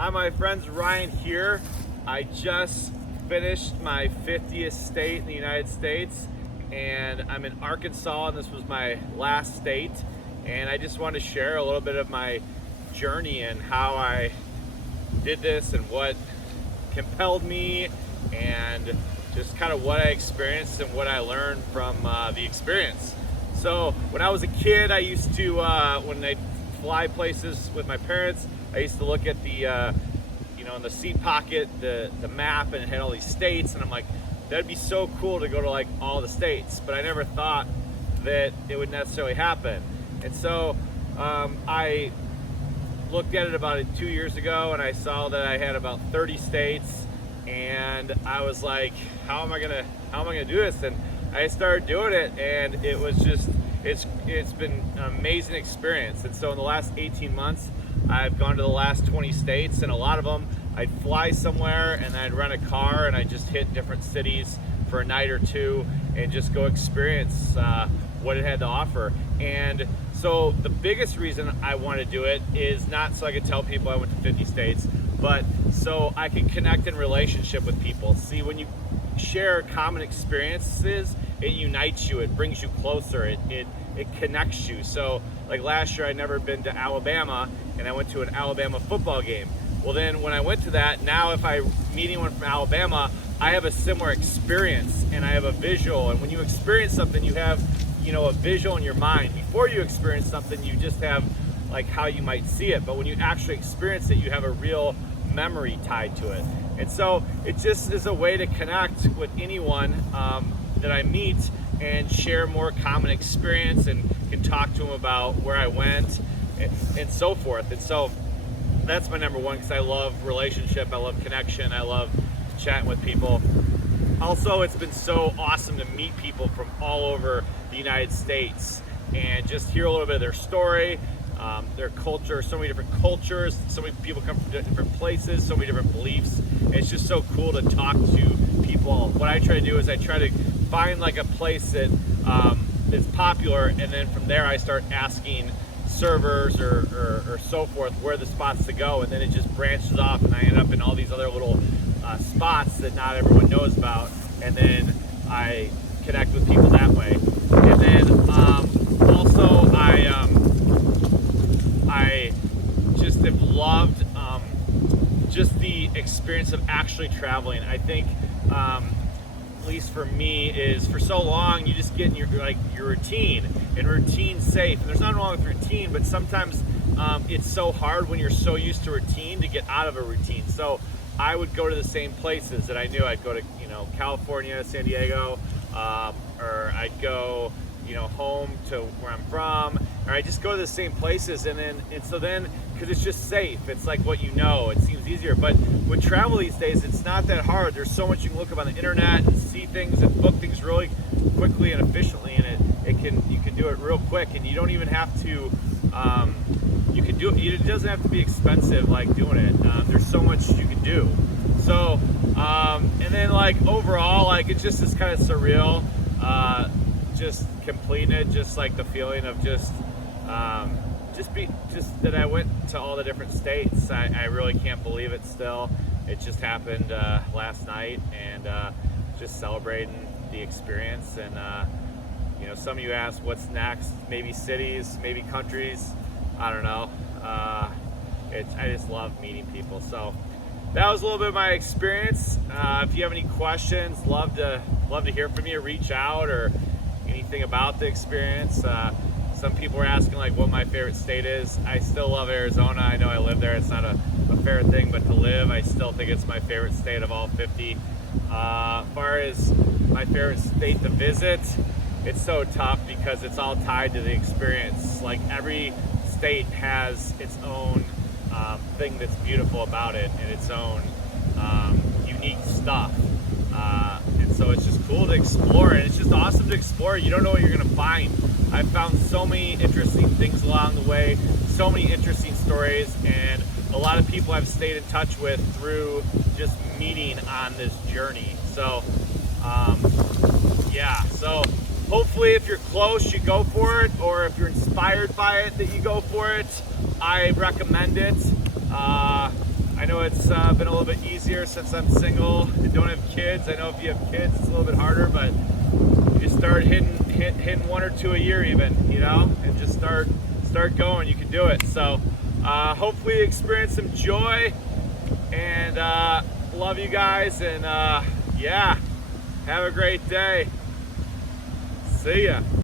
Hi, my friends, Ryan here. I just finished my 50th state in the United States, and I'm in Arkansas, and this was my last state. And I just want to share a little bit of my journey and how I did this and what compelled me, and just kind of what I experienced and what I learned from the experience. So when I was a kid, I used to, when I fly places with my parents, I used to look at the, in the seat pocket, the map, and it had all these states, and I'm like, that'd be so cool to go to like all the states, but I never thought that it would necessarily happen. And so I looked at it about 2 years ago, and I saw that I had about 30 states, and I was like, how am I gonna do this? And I started doing it, and it was just, it's been an amazing experience. And so in the last 18 months, I've gone to the last 20 states, and a lot of them I'd fly somewhere and I'd rent a car and I'd just hit different cities for a night or two and just go experience what it had to offer. And so the biggest reason I want to do it is not so I could tell people I went to 50 states, but so I can connect in relationship with people. See, when you share common experiences, it unites you, it brings you closer, it connects you. So like last year, I'd never been to Alabama, and I went to an Alabama football game. Well, then when I went to that, now if I meet anyone from Alabama, I have a similar experience and I have a visual. And when you experience something, you have, a visual in your mind. Before you experience something, you just have like how you might see it. But when you actually experience it, you have a real memory tied to it. And so it just is a way to connect with anyone that I meet and share more common experience, and can talk to them about where I went and so forth. And so that's my number one, because I love relationship, I love connection, I love chatting with people. Also, it's been so awesome to meet people from all over the United States and just hear a little bit of their story, their culture, so many different cultures, so many people come from different places, so many different beliefs. It's just so cool to talk to people. What I try to do is I try to find like a place that is popular, and then from there I start asking servers or so forth where the spots to go, and then it just branches off, and I end up in all these other little spots that not everyone knows about, and then I connect with people that way. And then also I just have loved just the experience of actually traveling. I think at least for me, is for so long you just get in your routine, and routine's safe. And there's nothing wrong with routine, but sometimes it's so hard when you're so used to routine to get out of a routine. So I would go to the same places that I knew. I'd go to California, San Diego, or I'd go home to where I'm from, or I just go to the same places, and so then because it's just safe, it's like what it seems easier. But with travel these days, it's not that hard. There's so much you can look up on the internet and see things and book things really quickly and efficiently, and you can do it real quick, and you don't even have to you can do it. It doesn't have to be expensive like doing it. There's so much you can do. So and then like overall, like it's just this kind of surreal just completing it, just like the feeling of just that I went to all the different states. I really can't believe it still. It just happened last night, and just celebrating the experience. And some of you asked what's next, maybe cities, maybe countries, I don't know. I just love meeting people. So that was a little bit of my experience. If you have any questions, love to hear from you. Reach out, or anything about the experience. Some people are asking like what my favorite state is. I still love Arizona. I know I live there. It's not a fair thing, but to live, I still think it's my favorite state of all 50. As far as my favorite state to visit, it's so tough because it's all tied to the experience. Like every state has its own thing that's beautiful about it, and its own unique stuff. And so it's just cool to explore, and it's just awesome to explore. You don't know what you're going to find. I've found so many interesting things along the way, so many interesting stories, and a lot of people I've stayed in touch with through just meeting on this journey. So so hopefully if you're close, you go for it, or if you're inspired by it, that you go for it. I recommend it. I know know it's been a little bit easier since I'm single and don't have kids. I know if you have kids, it's a little bit harder, but you just start hitting 1 or 2 a year even, you know, and just start going. You can do it. So hopefully you experience some joy, and love you guys, and yeah, have a great day. See ya.